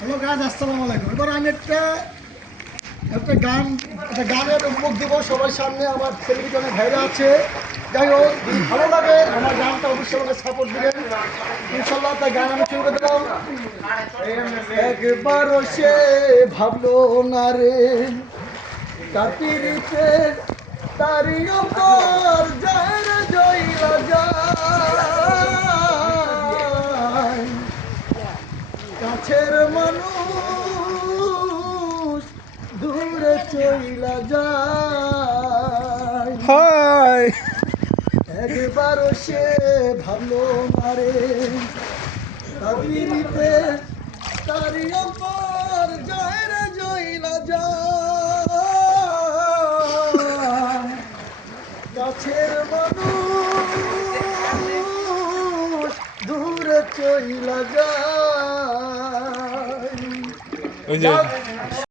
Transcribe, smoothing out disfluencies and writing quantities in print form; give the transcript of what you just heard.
Hello guys, আসসালামু আলাইকুম। এবার আমি একটা গানের উন্মুখ দিব সবার সামনে। আমার টেলিভিশনে ভাইরা আছে, যাই হোক যদি ভালো লাগে আমার গানটা অবশ্যই আমাকে সাপোর্ট দিবেন ইনশাল্লাহ। তাই গান আমি শুরু করে দেবো। একবারও সে ভাবলো না রে কাতিরিতে তারি অন্তর যায় রে জইলা যায়, কাছের মানুষ দূরে চইলা যায়। হায় একবারও সে ভাবলো মারে কাবিরিতে তারি অন্তর যায় রে জইলা যায়, কাছের মানুষ দূরে চইলা যায়।